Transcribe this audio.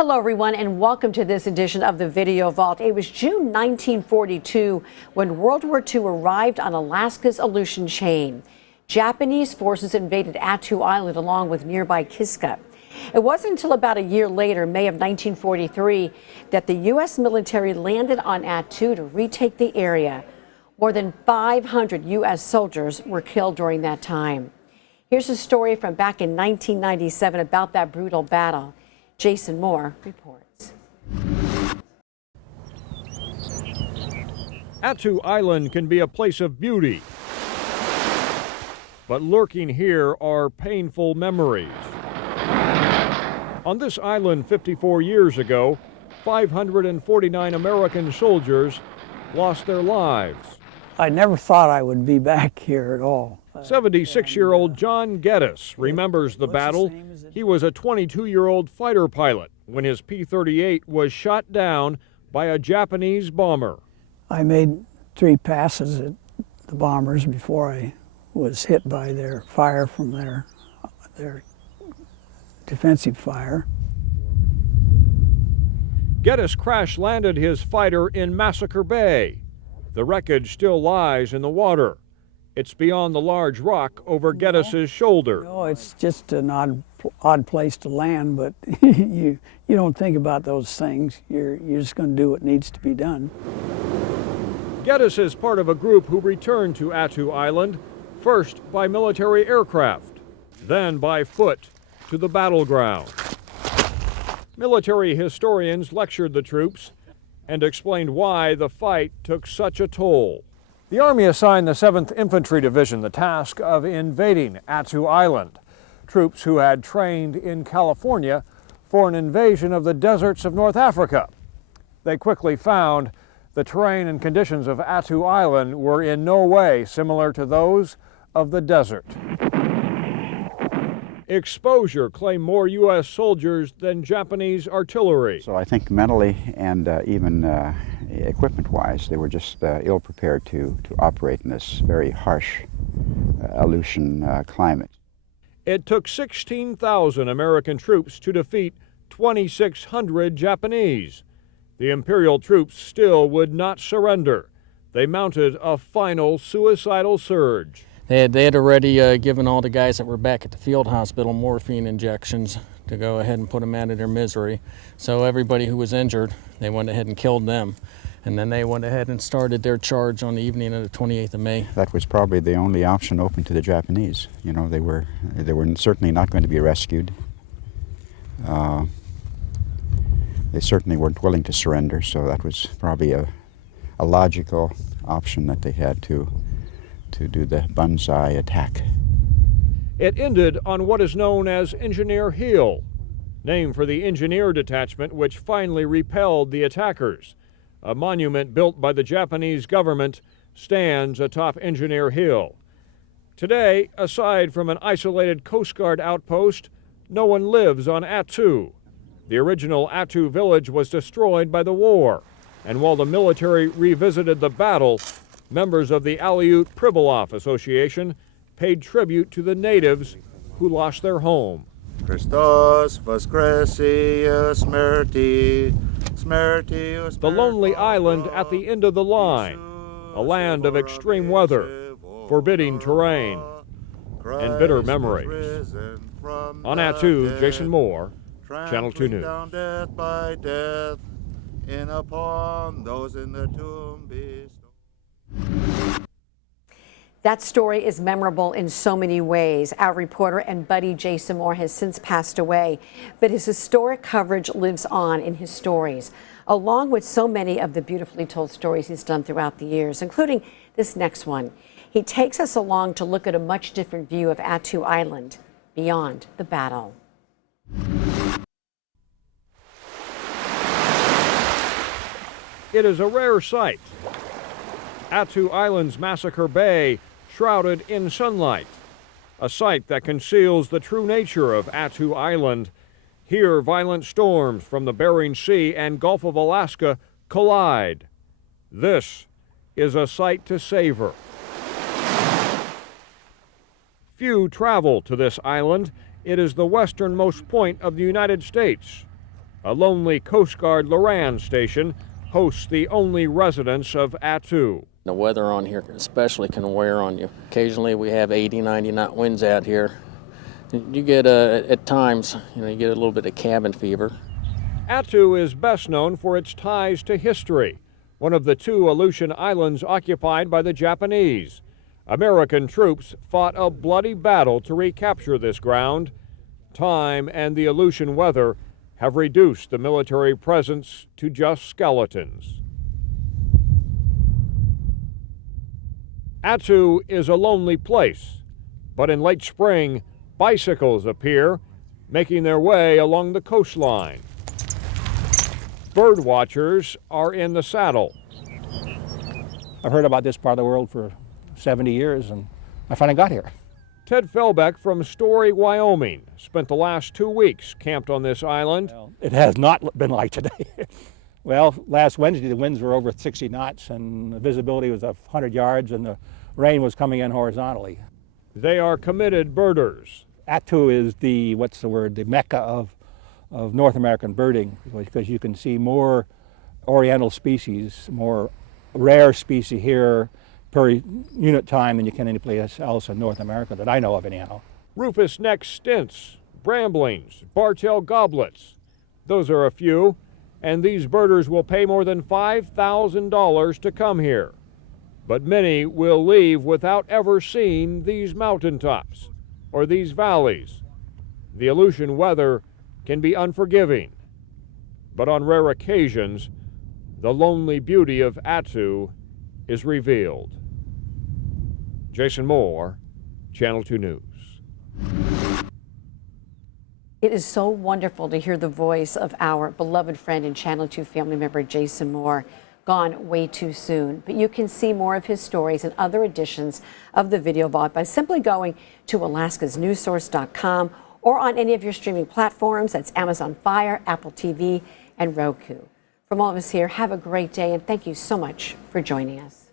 Hello, everyone, and welcome to this edition of the Video Vault. It was June 1942 when World War II arrived on Alaska's Aleutian chain. Japanese forces invaded Attu Island along with nearby Kiska. It wasn't until about a year later, May of 1943, that the U.S. military landed on Attu to retake the area. More than 500 U.S. soldiers were killed during that time. Here's a story from back in 1997 about that brutal battle. Jason Moore reports. Attu Island can be a place of beauty, but lurking here are painful memories. On this island 54 years ago, 549 American soldiers lost their lives. I never thought I would be back here at all. 76-year-old John Geddes remembers the battle. He was a 22-year-old fighter pilot when his P-38 was shot down by a Japanese bomber. I made 3 passes at the bombers before I was hit by their fire from their defensive fire. Geddes crash-landed his fighter in Massacre Bay. The wreckage still lies in the water. It's beyond the large rock over Geddes's shoulder. No, it's just an odd place to land, but you don't think about those things. You're just going to do what needs to be done. Geddes is part of a group who returned to Attu Island, first by military aircraft, then by foot to the battleground. Military historians lectured the troops and explained why the fight took such a toll. The Army assigned the 7th Infantry Division the task of invading Attu Island, troops who had trained in California for an invasion of the deserts of North Africa. They quickly found the terrain and conditions of Attu Island were in no way similar to those of the desert. Exposure claimed more U.S. soldiers than Japanese artillery. So I think mentally and even equipment-wise, they were just ill-prepared to operate in this very harsh Aleutian climate. It took 16,000 American troops to defeat 2,600 Japanese. The Imperial troops still would not surrender. They mounted a final suicidal surge. They had already given all the guys that were back at the field hospital morphine injections to go ahead and put them out of their misery. So everybody who was injured, they went ahead and killed them. And then they went ahead and started their charge on the evening of the 28th of May. That was probably the only option open to the Japanese. You know, they were certainly not going to be rescued. They certainly weren't willing to surrender, so that was probably a logical option that they had to do the banzai attack. It ended on what is known as Engineer Hill, named for the engineer detachment which finally repelled the attackers. A monument built by the Japanese government stands atop Engineer Hill. Today, aside from an isolated Coast Guard outpost, no one lives on Attu. The original Attu village was destroyed by the war, and while the military revisited the battle, members of the Aleut Pribilof Association paid tribute to the natives who lost their home. Christos Voskresia Smerti, Smerti. The lonely island at the end of the line, a land of extreme weather, forbidding terrain, and bitter memories. On Attu, Jason Moore, Channel 2 News. Down death by death, in upon those in the tomb bestowed. That story is memorable in so many ways. Our reporter and buddy Jason Moore has since passed away, but his historic coverage lives on in his stories, along with so many of the beautifully told stories he's done throughout the years, including this next one. He takes us along to look at a much different view of Attu Island beyond the battle. It is a rare sight. Attu Island's Massacre Bay shrouded in sunlight, a sight that conceals the true nature of Attu Island. Here, violent storms from the Bering Sea and Gulf of Alaska collide. This is a sight to savor. Few travel to this island. It is the westernmost point of the United States. A lonely Coast Guard Loran station hosts the only residents of Attu. The weather on here especially can wear on you. Occasionally we have 80, 90 knot winds out here. You get, at times, you get a little bit of cabin fever. Attu is best known for its ties to history, one of the 2 Aleutian islands occupied by the Japanese. American troops fought a bloody battle to recapture this ground. Time and the Aleutian weather have reduced the military presence to just skeletons. Attu is a lonely place, but in late spring, bicycles appear, making their way along the coastline. Bird watchers are in the saddle. I've heard about this part of the world for 70 years, and I finally got here. Ted Felbeck from Story, Wyoming, spent the last 2 weeks camped on this island. Well, it has not been like today. Well, last Wednesday the winds were over 60 knots and the visibility was 100 yards and the rain was coming in horizontally. They are committed birders. Attu is the mecca of North American birding, because you can see more oriental species, more rare species here per unit time than you can any place else in North America that I know of anyhow. Rufous-necked stints, bramblings, bar-tailed goblets. Those are a few, and these birders will pay more than $5,000 to come here. But many will leave without ever seeing these mountaintops or these valleys. The Aleutian weather can be unforgiving, but on rare occasions, the lonely beauty of Attu is revealed. Jason Moore, Channel 2 News. It is so wonderful to hear the voice of our beloved friend and Channel 2 family member, Jason Moore, gone way too soon. But you can see more of his stories and other editions of the Video Vault by simply going to alaskasnewssource.com or on any of your streaming platforms. That's Amazon Fire, Apple TV, and Roku. From all of us here, have a great day, and thank you so much for joining us.